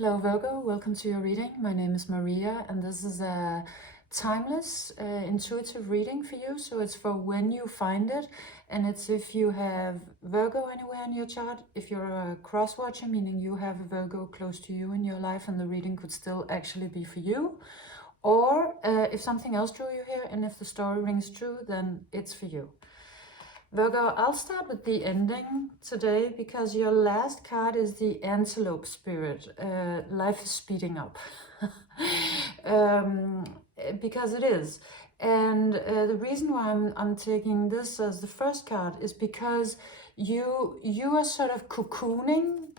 Hello Virgo, welcome to your reading. My name is Maria and this is a timeless, intuitive reading for you. So it's for when you find it, and it's if you have Virgo anywhere in your chart, if you're a cross-watcher, meaning you have a Virgo close to you in your life and the reading could still actually be for you. Or if something else drew you here and if the story rings true, then it's for you. Virgo, I'll start with the ending today because your last card is the Antelope Spirit. Life is speeding up. Because it is. And the reason why I'm taking this as the first card is because you are sort of cocooning.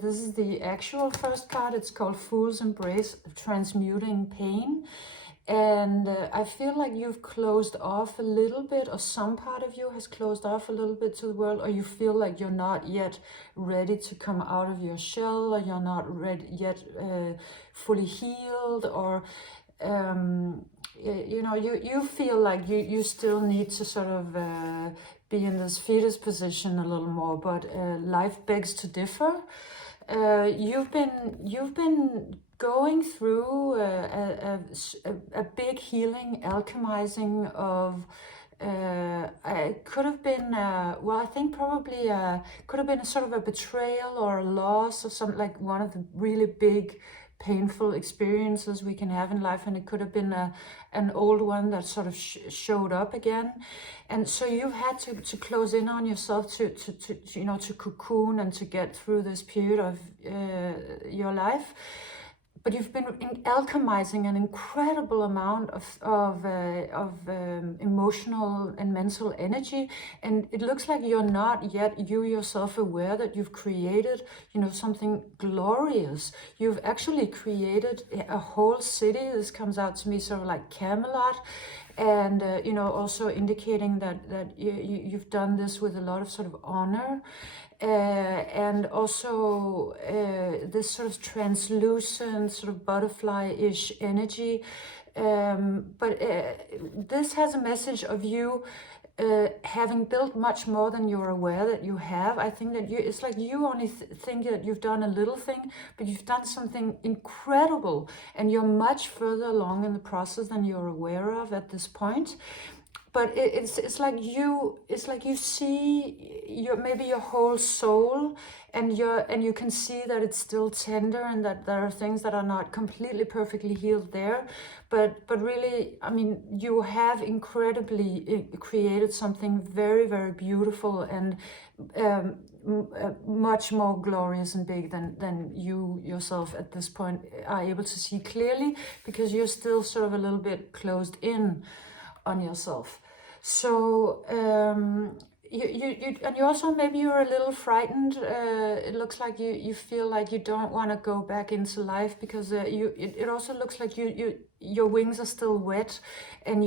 This is the actual first card. It's called Fool's Embrace, Transmuting Pain. And I feel like you've closed off a little bit, or some part of you has closed off a little bit to the world, or you feel like you're not yet ready to come out of your shell, or you're not ready yet fully healed, or you know, you feel like you still need to sort of be in this fetus position a little more, but life begs to differ. You've been going through a big healing, alchemizing of it could have been well, I think probably could have been a sort of a betrayal or a loss or something, like one of the really big painful experiences we can have in life, and it could have been an old one that sort of showed up again. And so you've had to close in on yourself to you know, to cocoon and to get through this period of your life. But you've been alchemizing an incredible amount of emotional and mental energy, and it looks like you're not yet you yourself aware that you've created, you know, something glorious. You've actually created a whole city. This comes out to me sort of like Camelot, and you know, also indicating that you've done this with a lot of sort of honor. And also this sort of translucent, sort of butterfly-ish energy. But this has a message of you having built much more than you're aware that you have. I think that it's like you only think that you've done a little thing, but you've done something incredible, and you're much further along in the process than you're aware of at this point. But it's like you see maybe your whole soul, and you can see that it's still tender, and that there are things that are not completely perfectly healed there. But really, I mean, you have incredibly created something very, very beautiful and much more glorious and big than you yourself at this point are able to see clearly, because you're still sort of a little bit closed in on yourself. So and you also, maybe you're a little frightened. It looks like you feel like you don't want to go back into life, because it also looks like your wings are still wet, and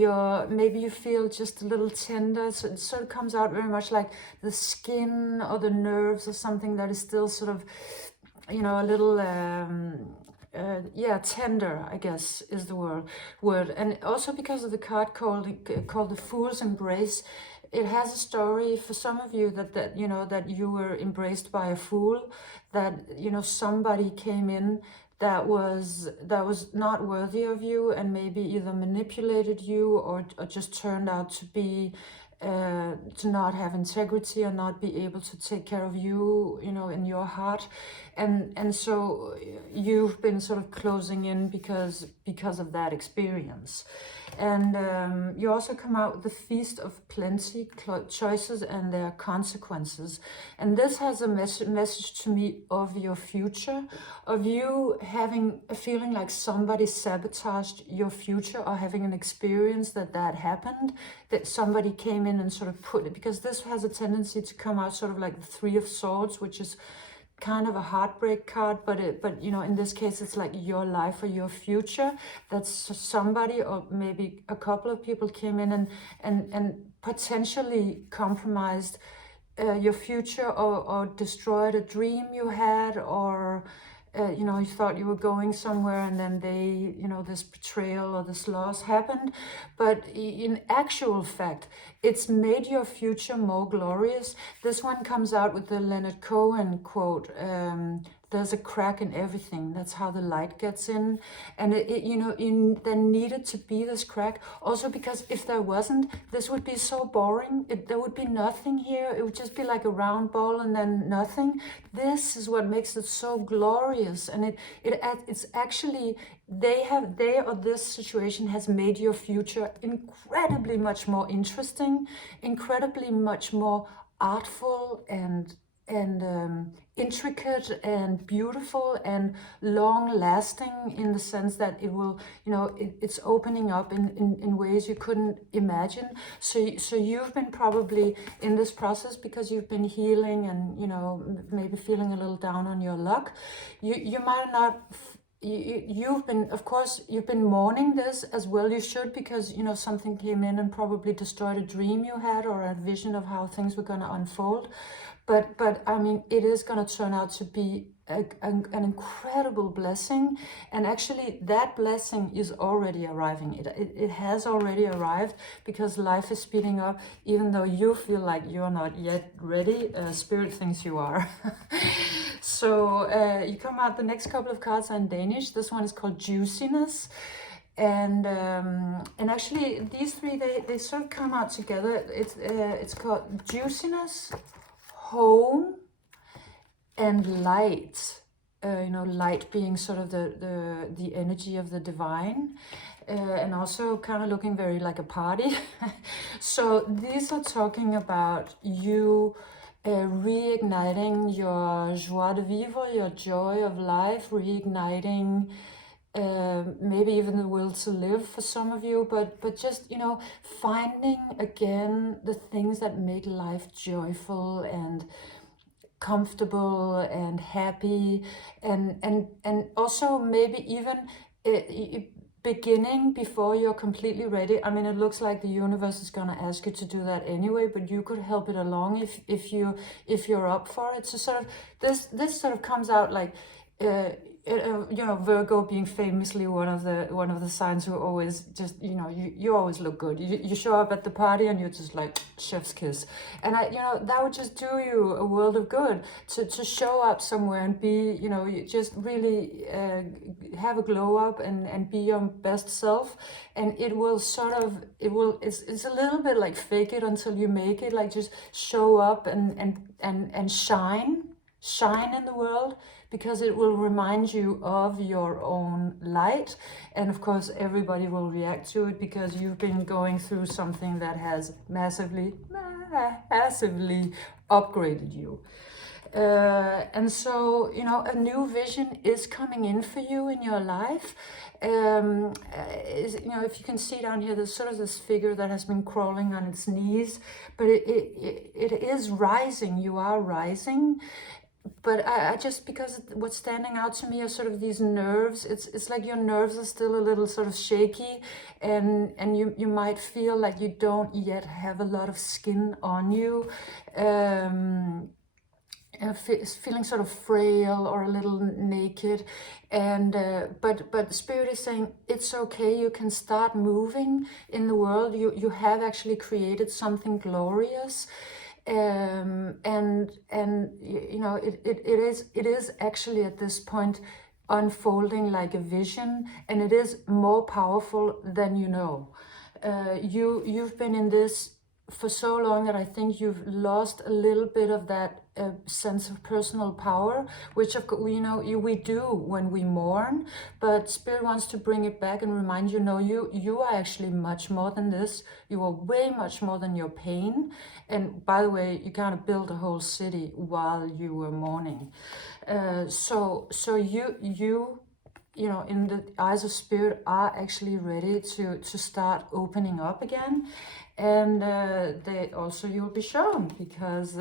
maybe you feel just a little tender. So it sort of comes out very much like the skin or the nerves or something that is still sort of, you know, a little yeah, tender, I guess is the word. And also because of the card called the Fool's Embrace, it has a story for some of you that you know, that you were embraced by a fool, that, you know, somebody came in that was not worthy of you, and maybe either manipulated you or just turned out to be to not have integrity or not be able to take care of you, you know, in your heart. And so you've been sort of closing in because of that experience. And you also come out with the Feast of Plenty, choices and their consequences. And this has a message to me of your future, of you having a feeling like somebody sabotaged your future, or having an experience that happened, that somebody came in and sort of put it, because this has a tendency to come out sort of like the Three of Swords, which is kind of a heartbreak card, but you know, in this case it's like your life or your future, that somebody or maybe a couple of people came in and potentially compromised your future, or destroyed a dream you had, or you know, you thought you were going somewhere, and then they, you know, this betrayal or this loss happened. But in actual fact, it's made your future more glorious. This one comes out with the Leonard Cohen quote, there's a crack in everything. That's how the light gets in. And there needed to be this crack. Also because if there wasn't, this would be so boring. There would be nothing here. It would just be like a round ball and then nothing. This is what makes it so glorious. And it's actually, this situation has made your future incredibly much more interesting, incredibly much more artful and intricate and beautiful and long-lasting, in the sense that it will, it's opening up in ways you couldn't imagine. So you've been probably in this process because you've been healing and, maybe feeling a little down on your luck. You might not... You've been, of course, you've been mourning this as well. You should, because something came in and probably destroyed a dream you had or a vision of how things were going to unfold. But I mean, it is going to turn out to be an incredible blessing, and actually that blessing is already arriving. It has already arrived, because life is speeding up, even though you feel like you're not yet ready. Spirit thinks you are. So you come out, the next couple of cards are in Danish. This one is called Juiciness. And actually these three, they sort of come out together. It's called Juiciness, Home, and Light. Light being sort of the energy of the divine, and also kind of looking very like a party. So these are talking about you reigniting your joie de vivre, your joy of life, reigniting maybe even the will to live for some of you, but just, finding again the things that make life joyful and comfortable and happy, and also maybe even beginning before you're completely ready. I mean, it looks like the universe is going to ask you to do that anyway, but you could help it along if you're up for it. So sort of this sort of comes out like Virgo being famously one of the signs who always just, you always look good. You show up at the party and you're just like chef's kiss. And that would just do you a world of good to show up somewhere and be, just really have a glow up and be your best self. And it's a little bit like fake it until you make it, like just show up and shine in the world, because it will remind you of your own light. And of course everybody will react to it, because you've been going through something that has massively upgraded you. And so, a new vision is coming in for you in your life. If you can see down here, there's sort of this figure that has been crawling on its knees, but it is rising. You are rising. But I just, because what's standing out to me are sort of these nerves. It's like your nerves are still a little sort of shaky, and you might feel like you don't yet have a lot of skin on you. Feeling sort of frail or a little naked, and but Spirit is saying it's okay. You can start moving in the world. You have actually created something glorious. And it is actually at this point unfolding like a vision, and it is more powerful than you know. You've been in this for so long that I think you've lost a little bit of that sense of personal power, which of course we do when we mourn, but Spirit wants to bring it back and remind you, no, you are actually much more than this. You are way much more than your pain. And by the way, you kind of built a whole city while you were mourning. So you in the eyes of Spirit are actually ready to start opening up again. And you'll be shown, because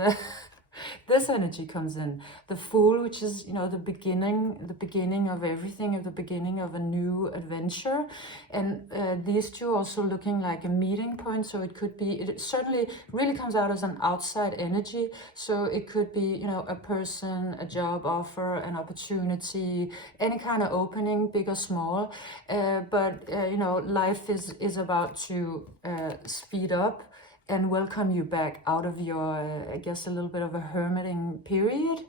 this energy comes in. The Fool, which is, the beginning of everything, at the beginning of a new adventure. And these two also looking like a meeting point. So it certainly really comes out as an outside energy. So it could be, a person, a job offer, an opportunity, any kind of opening, big or small. But life is about to speed up and welcome you back out of your, I guess, a little bit of a hermiting period.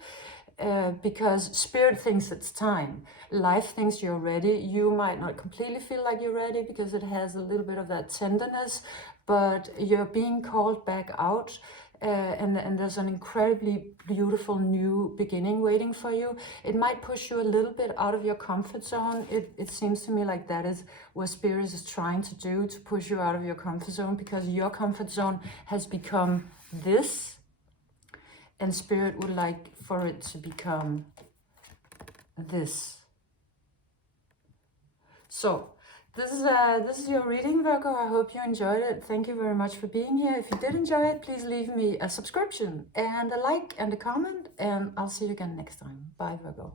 because Spirit thinks it's time. Life thinks you're ready. You might not completely feel like you're ready because it has a little bit of that tenderness, but you're being called back out. And there's an incredibly beautiful new beginning waiting for you. It might push you a little bit out of your comfort zone. It seems to me like that is what Spirit is trying to do, to push you out of your comfort zone, because your comfort zone has become this, and Spirit would like for it to become this. So this is your reading, Virgo. I hope you enjoyed it. Thank you very much for being here. If you did enjoy it, please leave me a subscription and a like and a comment, and I'll see you again next time. Bye, Virgo.